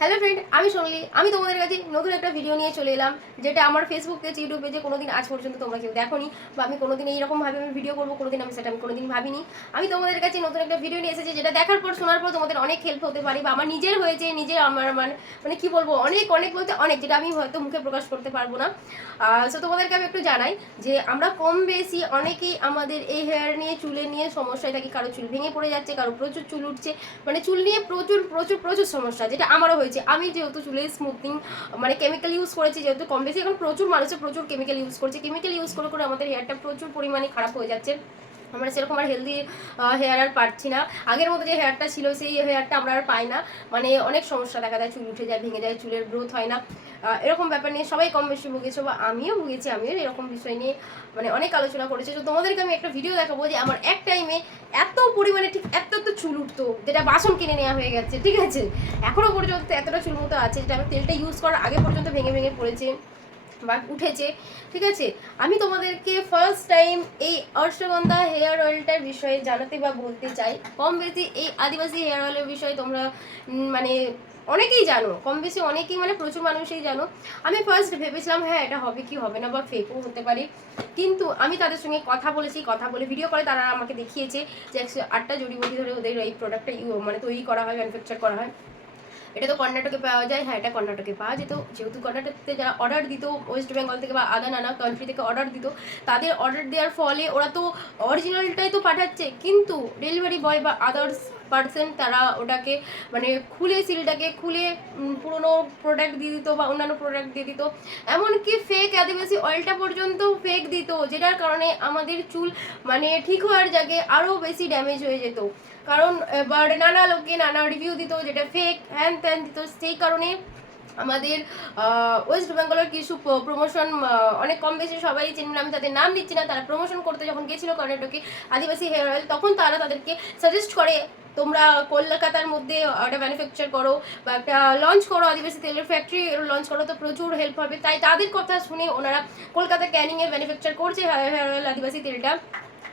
Hello friend, আমি সোনালি। আমি তোমাদের কাছে নতুন একটা ভিডিও নিয়ে চলে এলাম, যেটা আমার ফেসবুক পেজ, ইউটিউব পেজে কোনোদিন আজ পর্যন্ত তোমরা কেউ দেখোনি, বা আমি কোনোদিন এইরকমভাবে আমি ভিডিও করবো কোনোদিন আমি কোনোদিন ভাবিনি। আমি তোমাদের কাছে নতুন একটা ভিডিও নিয়ে এসেছি, যেটা দেখার পর শোনার পর তোমাদের অনেক হেল্প হতে পারে, বা আমার নিজের হয়েছে, নিজের আমার মানে কি বলবো, অনেক অনেক বলতে অনেক, যেটা আমি হয়তো মুখে প্রকাশ করতে পারবো না। সো তোমাদেরকে আমি একটু জানাই যে আমরা কম বেশি অনেকেই আমাদের এই হেয়ার নিয়ে, চুলে নিয়ে সমস্যায় থাকি। কারো চুল ভেঙে পড়ে যাচ্ছে, কারো প্রচুর চুল উঠছে, মানে চুল নিয়ে প্রচুর প্রচুর প্রচুর সমস্যা, যেটা আমারও হয়েছে। আমি যেহেতু চুলে স্মুথনিং মানে কেমিক্যাল ইউজ করেছি, যেহেতু কম বেশি এখন প্রচুর মানুষের প্রচুর কেমিক্যাল ইউজ করছে, কেমিক্যাল ইউজ করে করে আমাদের হেয়ারটা প্রচুর পরিমাণে খারাপ হয়ে যাচ্ছে। আমরা সেরকম আর হেলদি হেয়ার আর পাচ্ছি না। আগের মতো যে হেয়ারটা ছিল সেই হেয়ারটা আমরা আর পাই না। মানে অনেক সমস্যা দেখা যায়, চুল উঠে যায়, ভেঙে যায়, চুলের গ্রোথ হয় না। এরকম ব্যাপার নিয়ে সবাই কম বেশি ভুগেছো, বা আমিও ভুগেছি। আমিও এরকম বিষয় নিয়ে মানে অনেক আলোচনা করেছি। তো তোমাদেরকে আমি একটা ভিডিও দেখাবো যে আমার এক টাইমে এত পরিমাণে, ঠিক এত এত চুল উঠতো, যেটা বাসন কিনে নেওয়া হয়ে গেছে, ঠিক আছে। এখনো পর্যন্ত এতটা চুল মতো আছে, যেটা আমি তেলটা ইউজ করার আগে পর্যন্ত ভেঙে ভেঙে পড়েছে বা উঠেছে, ঠিক আছে। আমি তোমাদেরকে ফার্স্ট টাইম এই অশ্বগন্ধা হেয়ার অয়েলটার বিষয়ে জানাতে বা বলতে চাই। কম বেশি এই আদিবাসী হেয়ার অয়েলের বিষয়ে তোমরা মানে অনেকেই জানো, কম বেশি অনেকেই, মানে প্রচুর মানুষই জানো। আমি ফার্স্ট ভেবেছিলাম হ্যাঁ এটা হবে কি হবে না, বা ফেকও হতে পারে। কিন্তু আমি তাদের সঙ্গে কথা বলেছি, কথা বলে ভিডিও করে তারা আমাকে দেখিয়েছে যে 108টা জড়িবুটি ধরে ওদের এই প্রোডাক্টটা মানে তৈরি করা হয়, ম্যানুফ্যাকচার করা হয়। এটা তো কর্ণাটকে পাওয়া যায়, হ্যাঁ এটা কর্ণাটকে পাওয়া যেত। যেহেতু কর্ণাটকতে যারা অর্ডার দিত ওয়েস্ট বেঙ্গল থেকে বা আদা নানা কান্ট্রি থেকে অর্ডার দিত, তাদের অর্ডার দেওয়ার ফলে ওরা তো অরিজিনালটাই তো পাঠাচ্ছে, কিন্তু ডেলিভারি বয় বা আদার্স পার্সন তারা ওটাকে মানে খুলে, সিলটাকে খুলে পুরোনো প্রোডাক্ট দিয়ে দিত বা অন্যান্য প্রোডাক্ট দিয়ে দিত। এমনকি ফেক আদিবাসী অয়েলটা পর্যন্ত ফেক দিত, যেটার কারণে আমাদের চুল মানে ঠিক হওয়ার জায়গায় আরও বেশি ড্যামেজ হয়ে যেত। কারণ এবার নানা লোকে নানা রিভিউ দিত, যেটা ফেক হ্যান ত্যান দিত। সেই কারণে আমাদের ওয়েস্ট বেঙ্গলের কিছু প্রমোশন অনেক কম বেশি সবাই চেনেন, আমি তাদের নাম দিচ্ছি না, তারা প্রমোশন করতে যখন গেছিলো কর্ণাটকে আদিবাসী হেয়ার অয়েল, তখন তারা তাদেরকে সাজেস্ট করে তোমরা কলকাতার মধ্যে একটা ম্যানুফ্যাকচার করো বা একটা লঞ্চ করো, আদিবাসী তেলের ফ্যাক্টরি লঞ্চ করো, তো প্রচুর হেল্প হবে। তাই তাদের কথা শুনে ওনারা কলকাতা ক্যানিংয়ে ম্যানুফ্যাকচার করছে হেয়ার অয়েল, আদিবাসী তেলটা।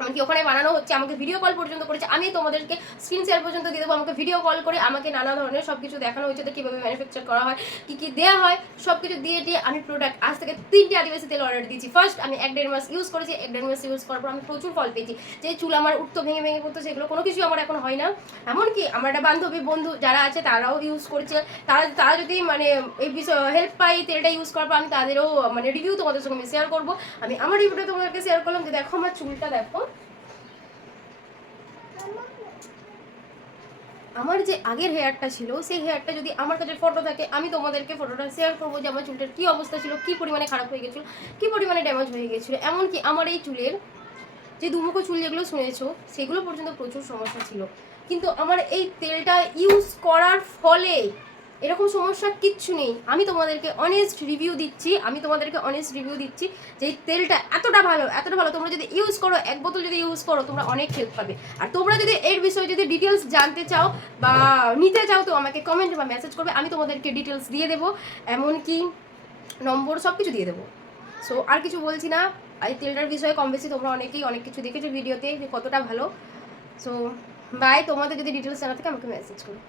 এমনকি ওখানে বানানো হচ্ছে, আমাকে ভিডিও কল পর্যন্ত করেছে। আমি তোমাদেরকে স্ক্রিন শেয়ার পর্যন্ত দিয়ে দেবো। আমাকে ভিডিও কল করে আমাকে নানা ধরনের সব কিছু দেখানো হয়েছে, কীভাবে ম্যানুফ্যাকচার করা হয়, কী কী দেওয়া হয়, সব কিছু দিয়ে দিয়ে আমি প্রোডাক্ট আজ থেকে 3টে আদিবাসী তেল অর্ডার দিয়েছি। ফার্স্ট আমি 1-1.5 মাস ইউজ করেছি, 1-1.5 মাস ইউজ করার পর আমি প্রচুর ফল পেয়েছি। যে চুল আমার উঠতো, ভেঙে ভেঙে পড়তো, সেগুলো কোনো কিছু আমার এখন হয় না। এমনকি আমার একটা বান্ধবী বন্ধু যারা আছে তারাও ইউজ করছে। তারা তারা যদি মানে এই বিষয়ে হেল্প পাই তেলটা ইউজ করার পর, আমি তাদেরও মানে রিভিউ তোমাদের সঙ্গে আমি শেয়ার করবো। আমি আমার রিভিউটা তোমাদেরকে শেয়ার করলাম যে দেখো আমার চুলটা দেখো। আমার যে আগের হেয়ারটা ছিল, সেই হেয়ারটা যদি আমার কাছে ফটো থাকে, আমি তোমাদেরকে ফটোটা শেয়ার করবো যে আমার চুলটার কী অবস্থা ছিল, কী পরিমাণে খারাপ হয়ে গেছিলো, কী পরিমাণে ড্যামেজ হয়ে গেছিলো। এমনকি আমার এই চুলের যে দুমুখো চুল যেগুলো শুনেছো, সেগুলো পর্যন্ত প্রচুর সমস্যা ছিল। কিন্তু আমার এই তেলটা ইউজ করার ফলে এরকম সমস্যা কিচ্ছু নেই। আমি তোমাদেরকে অনেস্ট রিভিউ দিচ্ছি, যে এই তেলটা এতটা ভালো, এতটা ভালো। তোমরা যদি ইউজ করো, 1 বোতল যদি ইউজ করো, তোমরা অনেক হেল্প পাবে। আর তোমরা যদি এর বিষয়ে যদি ডিটেলস জানতে চাও বা নিতে চাও, তো আমাকে কমেন্ট বা মেসেজ করবে, আমি তোমাদেরকে ডিটেলস দিয়ে দেবো, এমনকি নম্বর সব কিছু দিয়ে দেবো। সো আর কিছু বলছি না। এই তেলটার বিষয়ে কম বেশি তোমরা অনেকেই অনেক কিছু দেখেছো ভিডিওতে যে কতটা ভালো। সো বাই, তোমাদের যদি ডিটেলস জানা থাকে আমাকে মেসেজ করো।